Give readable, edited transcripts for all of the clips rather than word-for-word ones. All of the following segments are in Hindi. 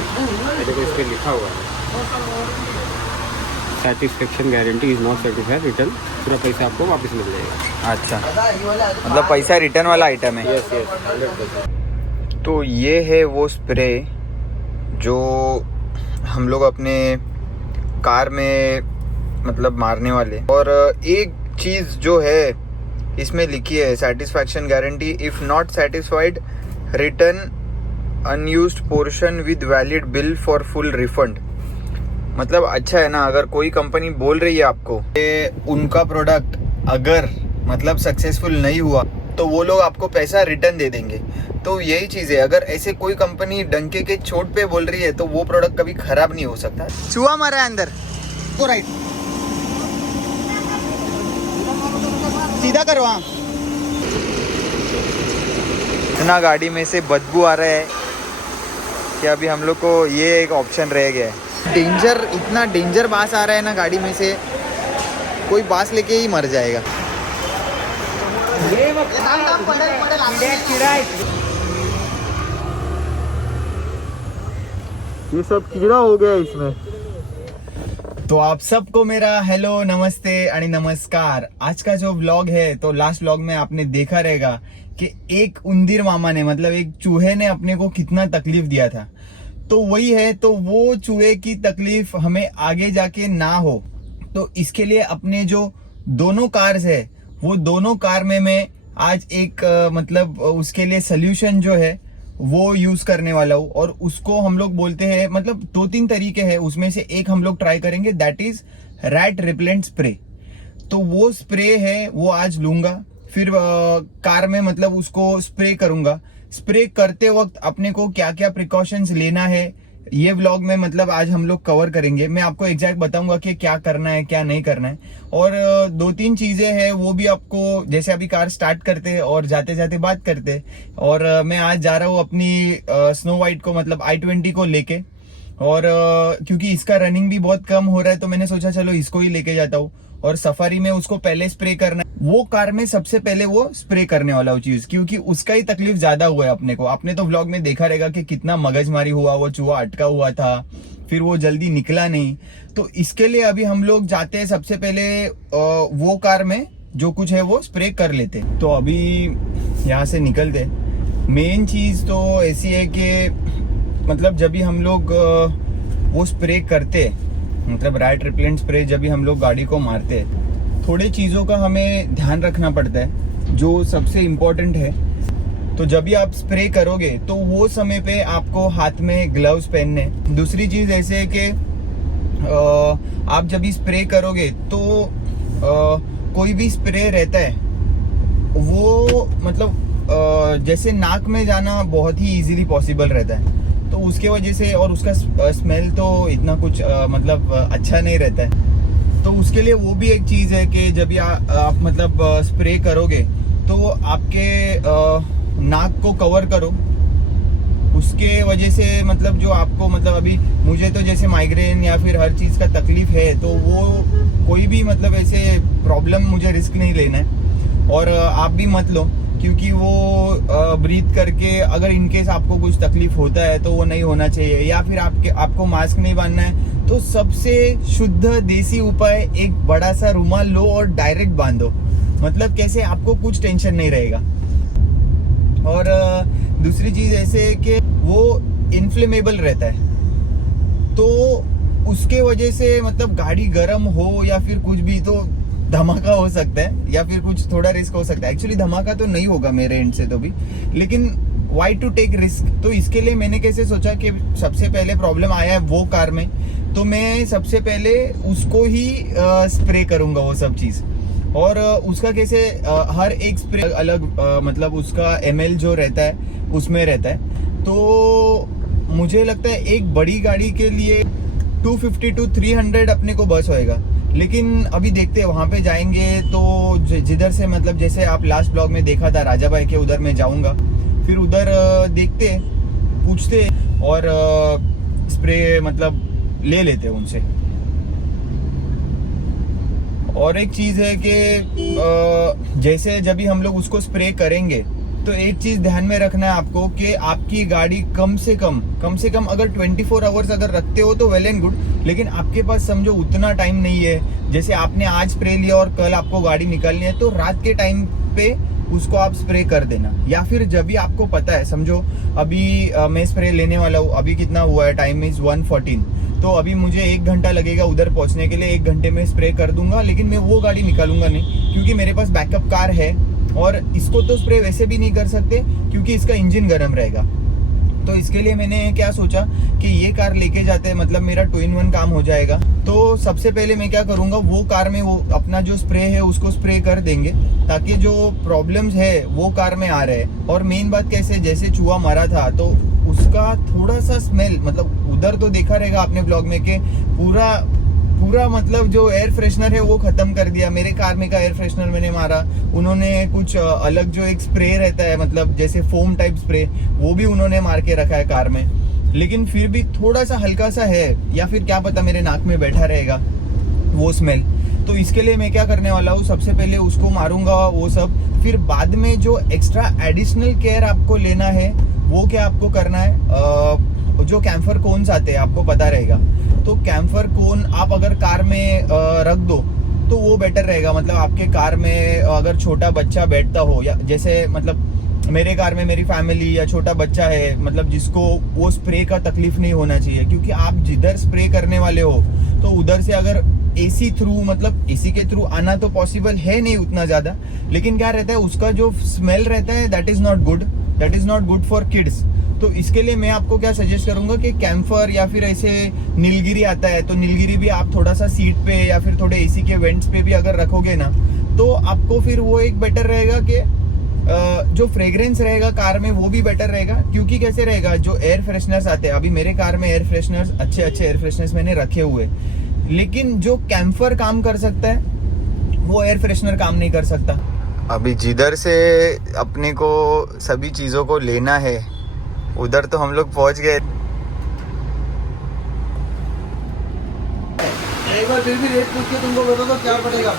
देखो इस पे लिखा हुआ है satisfaction guarantee is not certified return, पूरा पैसा आपको वापस मिल जाएगा। अच्छा, मतलब पैसा रिटर्न वाला आइटम है। Yes yes 100%। तो ये है वो स्प्रे जो हम लोग अपने कार में मतलब मारने वाले। और एक चीज़ जो है इसमें लिखी है satisfaction guarantee, if not satisfied return unused portion with valid bill for full refund. मतलब अच्छा है ना, अगर कोई कंपनी बोल रही है आपको कि उनका प्रोडक्ट अगर मतलब सक्सेसफुल नहीं हुआ तो वो लोग आपको पैसा रिटर्न दे देंगे। तो यही चीज़ है, अगर ऐसे कोई कंपनी डंके के चोट पे बोल रही है तो वो प्रोडक्ट कभी खराब नहीं हो सकता। चूहा मारा है अंदर को, राइट सीधा करो। हाँ, इतना गाड़ी में से बदबू आ रहा है कि अभी हम लोग को ये एक ऑप्शन रह गया है। डेंजर, इतना डेंजर बास आ रहा है ना गाड़ी में से, कोई बास लेके ही मर जाएगा। ये सब कीड़ा हो गया इसमें। तो आप सबको मेरा हेलो, नमस्ते आणि नमस्कार। आज का जो व्लॉग है, तो लास्ट व्लॉग में आपने देखा रहेगा कि एक उंदीर मामा ने मतलब एक चूहे ने अपने को कितना तकलीफ दिया था। तो वही है, तो वो चूहे की तकलीफ हमें आगे जाके ना हो, तो इसके लिए अपने जो दोनों कार्स है वो दोनों कार में मैं आज एक मतलब उसके लिए सोल्यूशन जो है वो यूज करने वाला हूँ। और उसको हम लोग बोलते हैं, मतलब 2-3 तरीके हैं, उसमें से एक हम लोग ट्राई करेंगे, that is rat repellent spray. तो वो स्प्रे है वो आज लूंगा, फिर कार में मतलब उसको स्प्रे करूंगा। स्प्रे करते वक्त अपने को क्या क्या प्रिकॉशंस लेना है ये व्लॉग में मतलब आज हम लोग कवर करेंगे। मैं आपको एग्जैक्ट बताऊंगा कि क्या करना है क्या नहीं करना है। और 2-3 चीजें हैं वो भी आपको, जैसे अभी कार स्टार्ट करते हैं और जाते जाते बात करते हैं। और मैं आज जा रहा हूँ अपनी स्नो वाइट को मतलब i20 को लेके। और क्योंकि इसका रनिंग भी बहुत कम हो रहा है तो मैंने सोचा चलो इसको ही लेके जाता हूँ। और सफारी में उसको पहले स्प्रे करना है, वो कार में सबसे पहले वो स्प्रे करने वाला वो चीज, क्योंकि उसका ही तकलीफ ज्यादा हुआ है अपने को। आपने तो व्लॉग में देखा रहेगा कि कितना मगजमारी हुआ, वो चूहा अटका हुआ था, फिर वो जल्दी निकला नहीं। तो इसके लिए अभी हम लोग जाते हैं, सबसे पहले वो कार में जो कुछ है वो स्प्रे कर लेते। तो अभी यहाँ से निकलते। मेन चीज तो ऐसी है कि मतलब जब भी हम लोग वो स्प्रे करते, मतलब रैट रिपेलेंट स्प्रे जब भी हम लोग गाड़ी को मारते हैं, थोड़े चीज़ों का हमें ध्यान रखना पड़ता है जो सबसे इम्पोर्टेंट है। तो जब भी आप स्प्रे करोगे तो वो समय पे आपको हाथ में ग्लव्स पहनने। दूसरी चीज़ ऐसे है कि आप जब भी स्प्रे करोगे तो कोई भी स्प्रे रहता है वो मतलब जैसे नाक में जाना बहुत ही इजीली पॉसिबल रहता है, तो उसके वजह से, और उसका स्मेल तो इतना कुछ मतलब अच्छा नहीं रहता है। तो उसके लिए वो भी एक चीज़ है कि जब आप मतलब स्प्रे करोगे तो आपके नाक को कवर करो। उसके वजह से मतलब जो आपको मतलब अभी मुझे तो जैसे माइग्रेन या फिर हर चीज़ का तकलीफ है, तो वो कोई भी मतलब ऐसे प्रॉब्लम मुझे रिस्क नहीं लेना है। और आप भी मत लो, क्योंकि वो ब्रीथ करके अगर इनकेस आपको कुछ तकलीफ होता है तो वो नहीं होना चाहिए। या फिर आपको मास्क नहीं बांधना है तो सबसे शुद्ध देसी उपाय, एक बड़ा सा रुमाल लो और डायरेक्ट बांधो। मतलब कैसे आपको कुछ टेंशन नहीं रहेगा। और दूसरी चीज ऐसे है कि वो इन्फ्लेमेबल रहता है, तो उसके वजह से मतलब गाड़ी गर्म हो या फिर कुछ भी तो धमाका हो सकता है, या फिर कुछ थोड़ा रिस्क हो सकता है। एक्चुअली धमाका तो नहीं होगा मेरे एंड से तो भी, लेकिन वाई टू टेक रिस्क। तो इसके लिए मैंने कैसे सोचा कि सबसे पहले प्रॉब्लम आया है वो कार में, तो मैं सबसे पहले उसको ही स्प्रे करूंगा वो सब चीज। और उसका कैसे हर एक स्प्रे अलग मतलब उसका ml जो रहता है उसमें रहता है। तो मुझे लगता है एक बड़ी गाड़ी के लिए 250 to 300 अपने को बस होएगा। लेकिन अभी देखते हैं, वहां पे जाएंगे तो जिधर से मतलब जैसे आप लास्ट ब्लॉग में देखा था राजा भाई के उधर मैं जाऊंगा, फिर उधर देखते पूछते और स्प्रे मतलब ले लेते उनसे। और एक चीज है कि जैसे जब भी हम लोग उसको स्प्रे करेंगे तो एक चीज ध्यान में रखना है आपको कि आपकी गाड़ी कम से कम अगर 24 आवर्स अगर रखते हो तो वेल एंड गुड, लेकिन आपके पास समझो उतना टाइम नहीं है। जैसे आपने आज स्प्रे लिया और कल आपको गाड़ी निकालनी है, तो रात के टाइम पे उसको आप स्प्रे कर देना, या फिर जब भी आपको पता है, समझो अभी मैं स्प्रे लेने वाला हूँ, अभी कितना हुआ है, टाइम इज 1:14, तो अभी मुझे 1 घंटा लगेगा उधर पहुंचने के लिए। 1 घंटे में स्प्रे कर दूंगा, लेकिन मैं वो गाड़ी निकालूंगा नहीं, क्योंकि मेरे पास बैकअप कार है और इसको तो स्प्रे वैसे भी नहीं कर सकते क्योंकि इसका इंजन गर्म रहेगा। तो इसके लिए मैंने क्या सोचा कि ये कार लेके जाते हैं, मतलब मेरा 2-in-1 काम हो जाएगा। तो सबसे पहले मैं क्या करूंगा, वो कार में वो अपना जो स्प्रे है उसको स्प्रे कर देंगे, ताकि जो प्रॉब्लम्स है वो कार में आ रहे हैं। और मेन बात कैसे, जैसे चूहा मरा था तो उसका थोड़ा सा स्मेल, मतलब उधर तो देखा रहेगा आपने ब्लॉग में कि पूरा मतलब जो एयर फ्रेशनर है वो खत्म कर दिया। मेरे कार में का एयर फ्रेशनर मैंने मारा, उन्होंने कुछ अलग जो एक स्प्रे रहता है, मतलब जैसे फोम टाइप स्प्रे, वो भी उन्होंने मार के रखा है कार में। लेकिन फिर भी थोड़ा सा हल्का सा है, या फिर क्या पता मेरे नाक में बैठा रहेगा वो स्मेल। तो इसके लिए मैं क्या करने वाला हूँ, सबसे पहले उसको मारूंगा वो सब, फिर बाद में जो एक्स्ट्रा एडिशनल केयर आपको लेना है वो क्या आपको करना है, जो कैम्फर कोन्स आते हैं आपको पता रहेगा, तो कैम्फर कोन आप अगर कार में रख दो तो वो बेटर रहेगा। मतलब आपके कार में अगर छोटा बच्चा बैठता हो, या जैसे मतलब मेरे कार में मेरी फैमिली या छोटा बच्चा है, मतलब जिसको वो स्प्रे का तकलीफ नहीं होना चाहिए, क्योंकि आप जिधर स्प्रे करने वाले हो तो उधर से अगर एसी थ्रू, मतलब एसी के थ्रू आना तो पॉसिबल है नहीं उतना ज्यादा, लेकिन क्या रहता है उसका जो स्मेल रहता है that is not good for kids. तो इसके लिए मैं आपको क्या सजेस्ट करूंगा कि कैम्फर या फिर ऐसे नीलगिरी आता है, तो नीलगिरी भी आप थोड़ा सा सीट पे या फिर थोड़े एसी के वेंट्स पे भी अगर रखोगे ना, तो आपको फिर वो एक बेटर रहेगा कि जो फ्रेग्रेंस रहेगा कार में वो भी बेटर रहेगा। क्योंकि कैसे रहेगा, जो एयर फ्रेशनर्स आते हैं, अभी मेरे कार में एयर फ्रेशनर्स अच्छे एयर फ्रेशनर्स मैंने रखे हुए, लेकिन जो कैम्फर काम कर सकता है वो एयर फ्रेशनर काम नहीं कर सकता। अभी जिधर से अपने को सभी चीजों को लेना है उधर तो हम लोग पहुंच गए। एक बार फिर भी रेट पूछ के तुमको बता दो क्या पड़ेगा।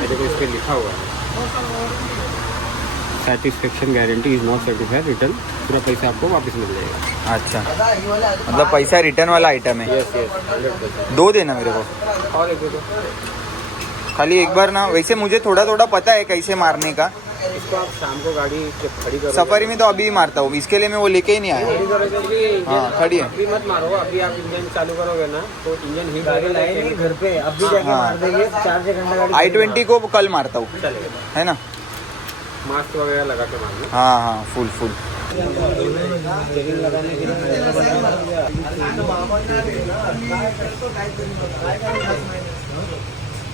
देखो इस पे लिखा हुआ है satisfaction guarantee is not certified return, पूरा पैसा आपको वापस मिल जाएगा। अच्छा, मतलब पैसा रिटर्न वाला आइटम है। यस 100%। 2 देना मेरे को, और एक दे दो खाली एक बार ना। वैसे मुझे थोड़ा पता है कैसे मारने का। इसको आप शाम को गाड़ी जब खड़ी करो, सफारी में तो अभी ही मारता हूँ, इसके लिए मैं वो लेके ही नहीं आया। खड़ी करोगे, हाँ, खड़ी है। अभी मत मारो, अभी आप इंजन चालू करोगे ना तो इंजन हीट लाएंगे घर पे, अभी जाके मार देंगे 4 घंटा गाड़ी। i20 को कल मारता हूँ, चलेगा। है ना। मास्क वगैरह लगा के मारना। हाँ फुल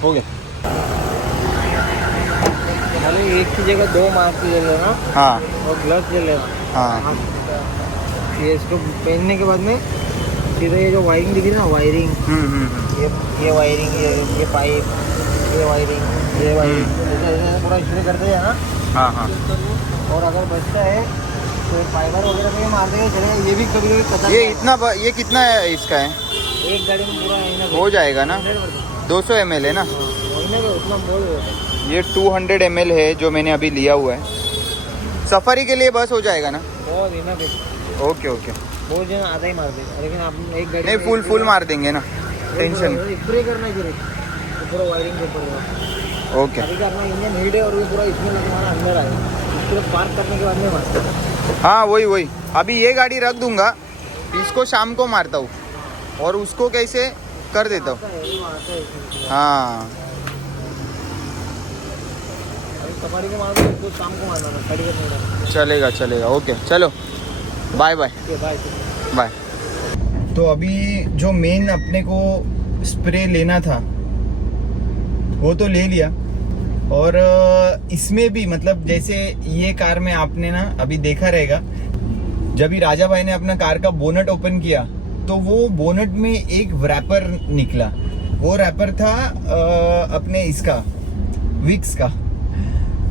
हो गया। खाली एक की जगह 2 मास्क ले लेना हाँ और ग्लव्स ले लेना। हाँ, ये इसको पहनने के बाद में सीधा ये जो वायरिंग दिखी ना, वायरिंग, ये वायरिंग, ये पाइप, ये वायरिंग, ऐसे पूरा इसमें करते हैं ना। हाँ। और अगर बचता है तो फाइबर वगैरह पे मार देंगे, चलेगा। ये भी कभी पता ये कितना है इसका है? एक गाड़ी में पूरा हो जाएगा ना, 200 ml है ना। उतना बोल ये 200 ml है जो मैंने अभी लिया हुआ है। सफारी के लिए बस हो जाएगा ना। बहुत इनफ। ओके बहुत जन आधा ही मार देगा, लेकिन आप एक गाड़ी नहीं फुल मार देंगे ना, टेंशन। स्प्रे करना चाहिए तो पूरा वायरिंग के ऊपर। ओके, अभी करना इंजन हीट है और वो पूरा इसमें लगवाना अंदर आएगा, उसको पार्क करने के बाद में मारता। हाँ वही अभी ये गाड़ी रख दूंगा, इसको शाम को मारता हूँ और उसको कैसे कर देता हूँ। हाँ सफारी को मार दो, उसको शाम को मारना, खड़ी करने चलेगा। ओके चलो, बाय बाय। तो अभी जो मेन अपने को स्प्रे लेना था वो तो ले लिया, और इसमें भी मतलब जैसे ये कार में आपने ना अभी देखा रहेगा, जब भी राजा भाई ने अपना कार का बोनट ओपन किया तो वो बोनट में एक रैपर निकला। वो रैपर था अपने इसका विक्स का।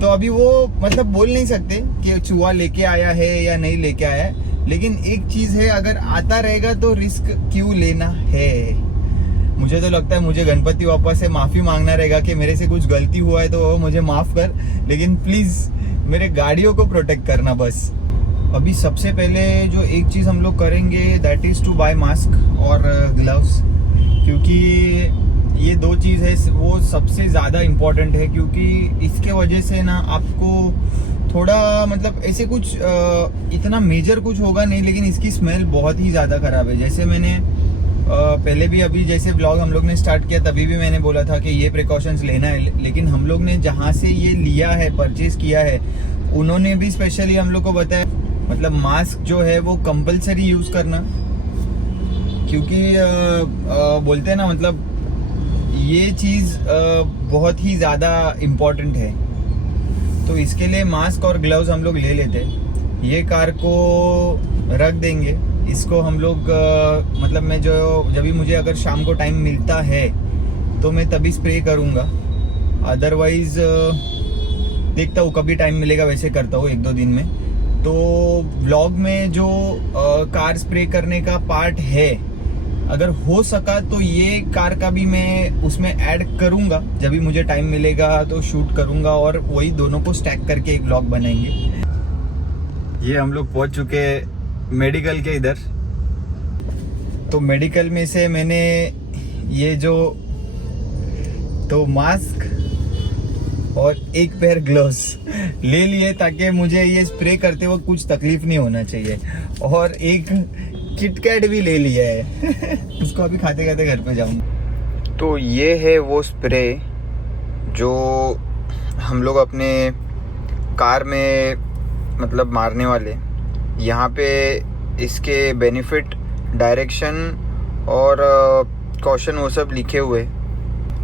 तो अभी वो मतलब बोल नहीं सकते कि चूहा लेके आया है या नहीं लेके आया है, लेकिन एक चीज है, अगर आता रहेगा तो रिस्क क्यों लेना है। मुझे तो लगता है मुझे गणपति बापा से माफी मांगना रहेगा कि मेरे से कुछ गलती हुआ है तो मुझे माफ कर, लेकिन प्लीज मेरे गाड़ियों को प्रोटेक्ट करना बस। अभी सबसे पहले जो एक चीज हम लोग करेंगे that is to buy mask और ग्लव्स, क्योंकि ये दो चीज है वो सबसे ज्यादा इम्पोर्टेंट है, क्योंकि इसके वजह से ना आपको थोड़ा मतलब ऐसे कुछ इतना मेजर कुछ होगा नहीं, लेकिन इसकी स्मेल बहुत ही ज़्यादा ख़राब है। जैसे मैंने पहले भी अभी जैसे व्लॉग हम लोग ने स्टार्ट किया तभी भी मैंने बोला था कि ये प्रिकॉशंस लेना है, लेकिन हम लोग ने जहाँ से ये लिया है परचेज किया है उन्होंने भी स्पेशली हम लोग को बताया मतलब मास्क जो है वो कंपलसरी यूज़ करना, क्योंकि बोलते हैं ना मतलब ये चीज़ बहुत ही ज़्यादा इम्पोर्टेंट है। तो इसके लिए मास्क और ग्लव्स हम लोग ले लेते। ये कार को रख देंगे, इसको हम लोग मतलब मैं जब भी मुझे अगर शाम को टाइम मिलता है तो मैं तभी स्प्रे करूँगा, अदरवाइज देखता हूँ कभी टाइम मिलेगा वैसे करता हूँ 1-2 दिन में। तो व्लॉग में जो कार स्प्रे करने का पार्ट है अगर हो सका तो ये कार का भी मैं उसमें ऐड करूंगा, जब भी मुझे टाइम मिलेगा तो शूट करूंगा और वही दोनों को स्टैक करके एक व्लॉग बनाएंगे। ये हम लोग पहुंच चुके मेडिकल के इधर। तो मेडिकल में से मैंने ये जो तो मास्क और एक पेयर ग्लव्स ले लिए ताकि मुझे ये स्प्रे करते वक्त कुछ तकलीफ नहीं होना चाहिए, और एक किटकैट भी ले लिया है उसको अभी खाते खाते घर पे जाऊंगा। तो ये है वो स्प्रे जो हम लोग अपने कार में मतलब मारने वाले। यहाँ पे इसके बेनिफिट, डायरेक्शन और कॉशन वो सब लिखे हुए,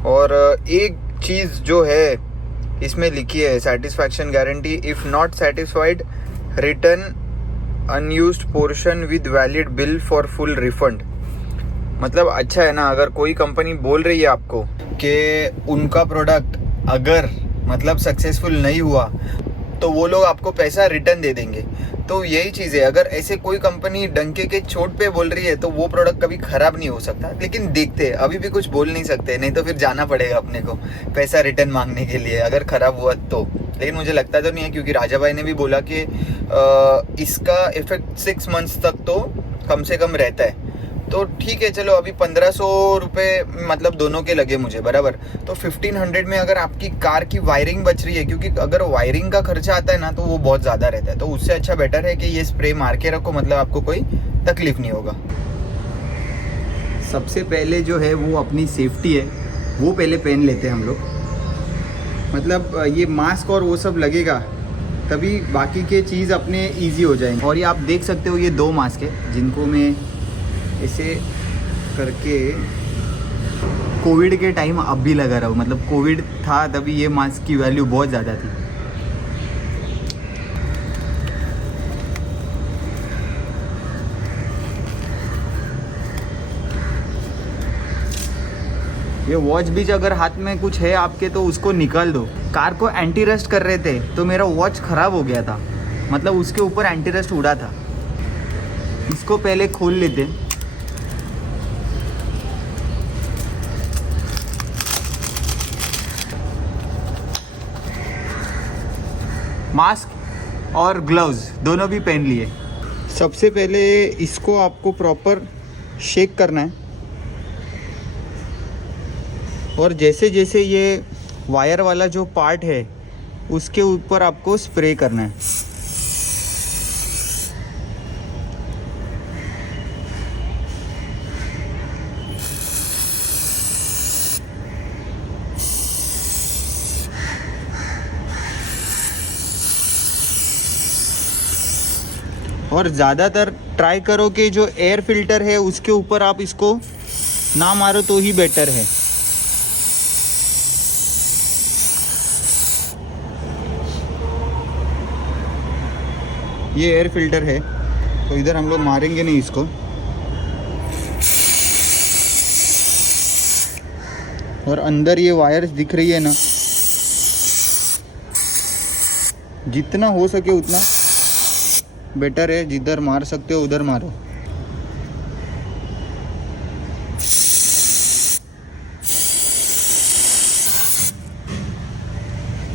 और एक चीज़ जो है इसमें लिखी है satisfaction guarantee, if not satisfied return unused portion with valid bill for full refund. मतलब अच्छा है ना, अगर कोई कंपनी बोल रही है आपको कि उनका प्रोडक्ट अगर मतलब सक्सेसफुल नहीं हुआ तो वो लोग आपको पैसा रिटर्न दे देंगे। तो यही चीज़ है, अगर ऐसे कोई कंपनी डंके के चोट पे बोल रही है तो वो प्रोडक्ट कभी ख़राब नहीं हो सकता। लेकिन देखते अभी भी कुछ बोल नहीं सकते, नहीं तो फिर जाना पड़ेगा अपने को पैसा रिटर्न मांगने के लिए अगर ख़राब हुआ तो। लेकिन मुझे लगता तो नहीं है, क्योंकि राजा भाई ने भी बोला कि इसका इफेक्ट 6 मंथ्स तक तो कम से कम रहता है। तो ठीक है चलो, अभी 1500 रुपये मतलब दोनों के लगे मुझे बराबर। तो 1500 में अगर आपकी कार की वायरिंग बच रही है, क्योंकि अगर वायरिंग का खर्चा आता है ना तो वो बहुत ज़्यादा रहता है, तो उससे अच्छा बेटर है कि ये स्प्रे मार के रखो, मतलब आपको कोई तकलीफ नहीं होगा। सबसे पहले जो है वो अपनी सेफ्टी है वो पहले पहन लेते हैं हम लोग, मतलब ये मास्क और वो सब लगेगा तभी बाकी के चीज़ अपने ईजी हो जाएंगे। और ये आप देख सकते हो ये 2 मास्क है जिनको मैं ऐसे करके कोविड के टाइम अब भी लगा रहा हूँ, मतलब कोविड था तभी ये मास्क की वैल्यू बहुत ज़्यादा थी। ये वॉच भी अगर हाथ में कुछ है आपके तो उसको निकाल दो। कार को एंटी रस्ट कर रहे थे तो मेरा वॉच ख़राब हो गया था, मतलब उसके ऊपर एंटी रस्ट उड़ा था। इसको पहले खोल लेते। मास्क और ग्लव्स दोनों भी पहन लिए। सबसे पहले इसको आपको प्रॉपर शेक करना है, और जैसे जैसे ये वायर वाला जो पार्ट है उसके ऊपर आपको स्प्रे करना है। और ज़्यादातर ट्राई करो कि जो एयर फिल्टर है उसके ऊपर आप इसको ना मारो तो ही बेटर है। ये एयर फिल्टर है तो इधर हम लोग मारेंगे नहीं इसको। और अंदर ये वायर्स दिख रही है ना, जितना हो सके उतना बेटर है, जिधर मार सकते हो उधर मारो।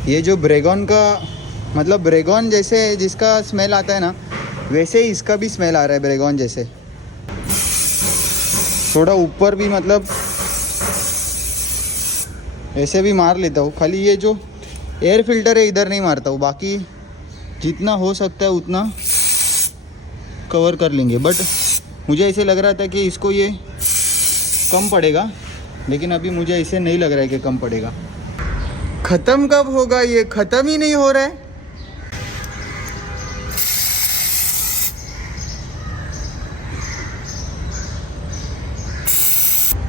ये जो ब्रेगॉन का मतलब ब्रेगॉन जैसे जिसका स्मेल आता है ना, वैसे ही इसका भी स्मेल आ रहा है ब्रेगॉन जैसे। थोड़ा ऊपर भी मतलब ऐसे भी मार लेता हूँ, खाली ये जो एयर फिल्टर है इधर नहीं मारता हूँ, बाकी जितना हो सकता है उतना कवर कर लेंगे। बट मुझे ऐसे लग रहा था कि इसको ये कम पड़ेगा, लेकिन अभी मुझे ऐसे नहीं लग रहा है कि कम पड़ेगा। ख़त्म कब होगा, ये ख़त्म ही नहीं हो रहा है।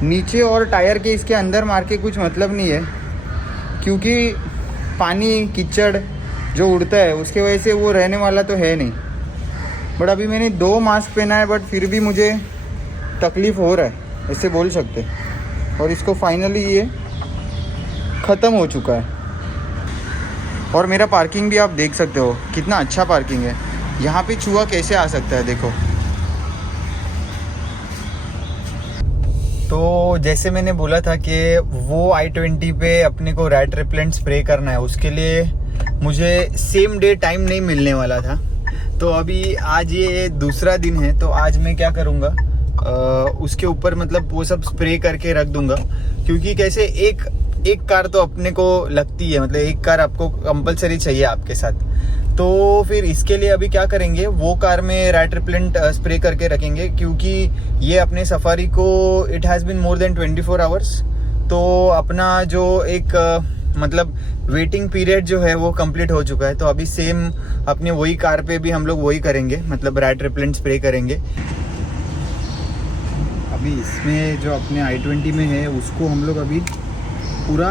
नीचे और टायर के इसके अंदर मार के कुछ मतलब नहीं है, क्योंकि पानी कीचड़ जो उड़ता है उसके वजह से वो रहने वाला तो है नहीं। बट अभी मैंने 2 मास्क पहना है, बट फिर भी मुझे तकलीफ़ हो रहा है, ऐसे बोल सकते। और इसको फाइनली ये ख़त्म हो चुका है। और मेरा पार्किंग भी आप देख सकते हो, कितना अच्छा पार्किंग है। यहाँ पे चूहा कैसे आ सकता है देखो। तो जैसे मैंने बोला था कि वो i20 पे अपने को रैट रिपेलेंट स्प्रे करना है, उसके लिए मुझे सेम डे टाइम नहीं मिलने वाला था। तो अभी आज ये दूसरा दिन है, तो आज मैं क्या करूँगा, उसके ऊपर मतलब वो सब स्प्रे करके रख दूंगा। क्योंकि कैसे एक कार तो अपने को लगती है, मतलब एक कार आपको कंपलसरी चाहिए आपके साथ। तो फिर इसके लिए अभी क्या करेंगे, वो कार में रैट रिपेलेंट स्प्रे करके रखेंगे, क्योंकि ये अपने सफारी को it has been more than 24 hours. तो अपना जो एक मतलब वेटिंग पीरियड जो है वो कंप्लीट हो चुका है। तो अभी सेम अपने वही कार पे भी हम लोग वही करेंगे, मतलब रैट रिपेलेंट स्प्रे करेंगे। अभी इसमें जो अपने i20 में है उसको हम लोग अभी पूरा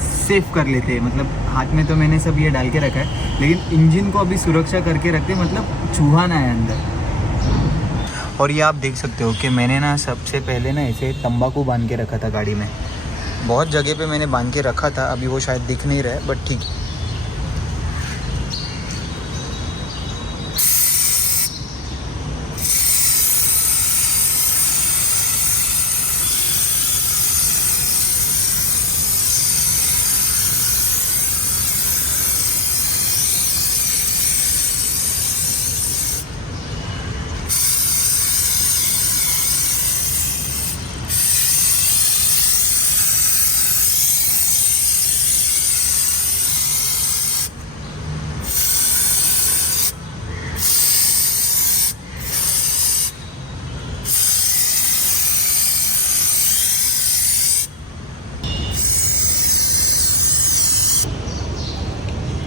सेफ कर लेते हैं। मतलब हाथ में तो मैंने सब ये डाल के रखा है, लेकिन इंजन को अभी सुरक्षा करके रखते हैं, मतलब चूहा ना है अंदर। और ये आप देख सकते हो कि मैंने ना सबसे पहले ना ऐसे तंबाकू बांध के रखा था गाड़ी में। बहुत जगह पे मैंने बांध के रखा था, अभी वो शायद दिख नहीं रहा है, बट ठीक है।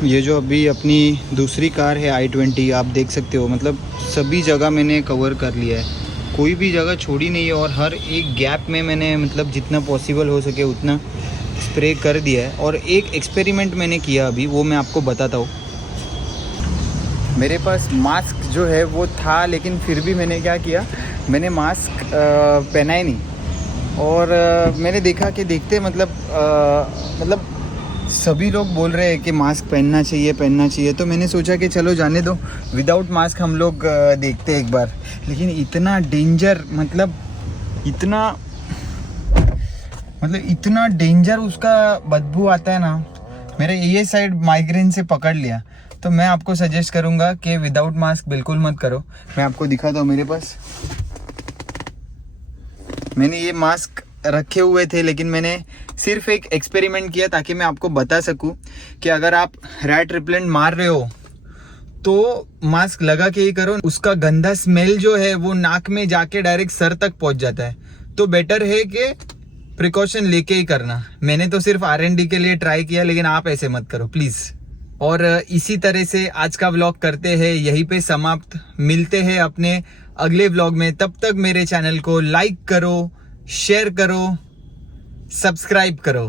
ये जो अभी अपनी दूसरी कार है i20, आप देख सकते हो, मतलब सभी जगह मैंने कवर कर लिया है, कोई भी जगह छोड़ी नहीं है। और हर एक गैप में मैंने मतलब जितना पॉसिबल हो सके उतना स्प्रे कर दिया है। और एक एक्सपेरिमेंट मैंने किया अभी, वो मैं आपको बताता हूँ। मेरे पास मास्क जो है वो था, लेकिन फिर भी मैंने क्या किया, मैंने मास्क पहना ही नहीं। और मैंने देखा कि देखते मतलब सभी लोग बोल रहे हैं कि मास्क पहनना चाहिए, तो मैंने सोचा कि चलो जाने दो, विदाउट मास्क हम लोग देखते हैं एक बार। लेकिन इतना डेंजर, मतलब इतना डेंजर उसका बदबू आता है ना, मेरे ये साइड माइग्रेन से पकड़ लिया। तो मैं आपको सजेस्ट करूंगा कि विदाउट मास्क बिल्कुल मत करो। मैं आपको दिखाता हूँ, मेरे पास मैंने ये मास्क रखे हुए थे, लेकिन मैंने सिर्फ एक एक्सपेरिमेंट किया ताकि मैं आपको बता सकूं कि अगर आप रैट रिपेलेंट मार रहे हो तो मास्क लगा के ही करो। उसका गंदा स्मेल जो है वो नाक में जाके डायरेक्ट सर तक पहुंच जाता है। तो बेटर है कि प्रिकॉशन लेके ही करना। मैंने तो सिर्फ R&D के लिए ट्राई किया, लेकिन आप ऐसे मत करो प्लीज। और इसी तरह से आज का व्लॉग करते हैं यहीं पे समाप्त। मिलते हैं अपने अगले व्लॉग में, तब तक मेरे चैनल को लाइक करो, शेयर करो, सब्सक्राइब करो।